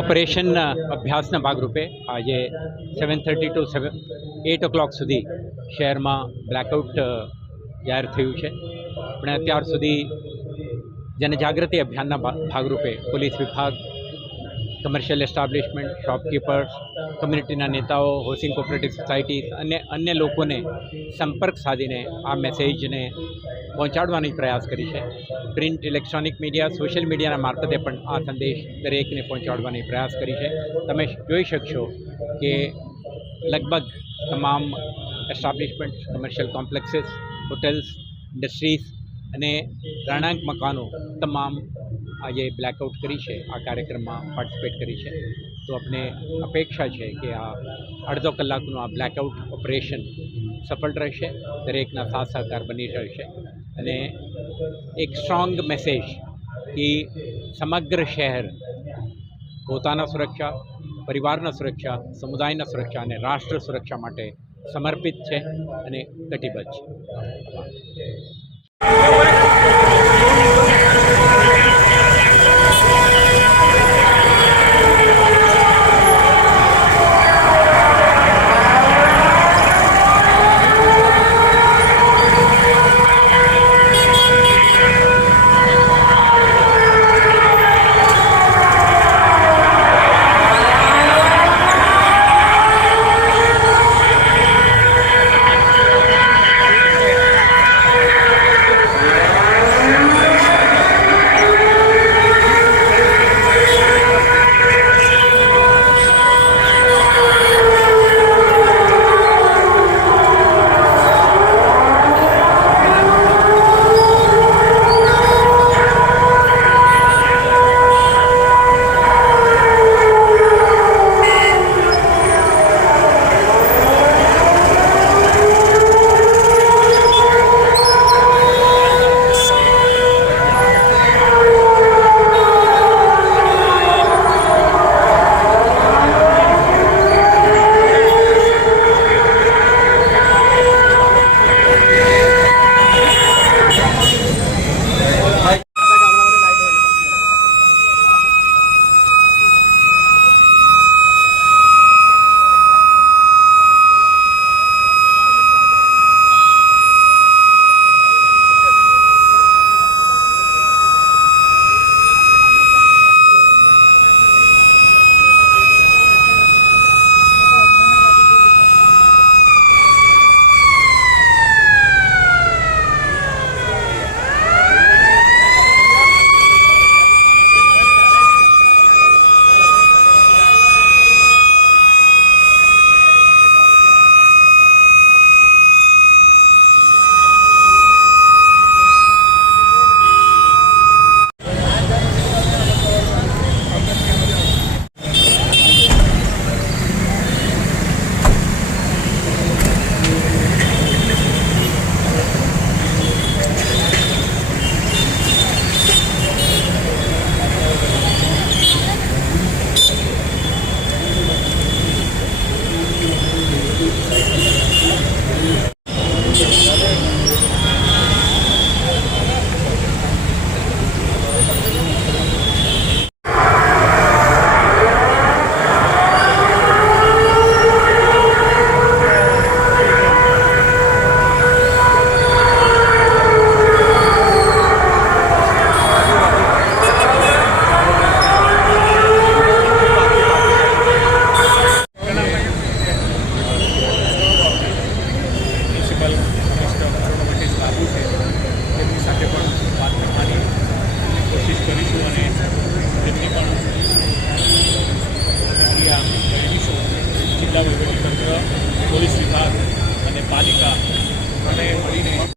Operation અભ્યાસના ભાગરૂપે આજે 7:30 to 8 o'clock સુધી શહેરમાં બ્લેકઆઉટ જાહેર થયું છે. પણ અત્યાર સુધી જનજાગૃતિ અભિયાનના ભાગરૂપે પોલીસ વિભાગ, કમર્શિયલ એસ્ટાબ્લિશમેન્ટ, શોપકીપર્સ, કમ્યુનિટીના નેતાઓ, હાઉસિંગ કોઓપરેટિવ સોસાયટીઝ અને અન્ય લોકોને સંપર્ક સાધીને આ મેસેજને પહોંચાડવાની પ્રયાસ કરી છે. પ્રિન્ટ, ઇલેક્ટ્રોનિક મીડિયા, સોશિયલ મીડિયાના મારફતે પણ આ સંદેશ દરેકને પહોંચાડવાની પ્રયાસ કરી છે. તમે જોઈ શકશો કે લગભગ તમામ establishment, commercial complexes, hotels, industries અને રહેણાંક મકાનો તમામ આજે બ્લેકઆઉટ કરી છે, આ કાર્યક્રમમાં પાર્ટિસિપેટ કરી છે. તો આપણે અપેક્ષા છે કે આ અડધો કલાકનું આ બ્લેકઆઉટ ઓપરેશન સફળ રહેશે, દરેકના સાથ સહકાર બની રહેશે અને એક સ્ટ્રોંગ મેસેજ કે સમગ્ર શહેર પોતાના સુરક્ષા, પરિવારના સુરક્ષા, સમુદાયના સુરક્ષા અને રાષ્ટ્ર સુરક્ષા માટે સમર્પિત છે અને કટિબદ્ધ છે. જિલ્લા વહીવટીતંત્ર, પોલીસ વિભાગ અને પાલિકા અને મળીને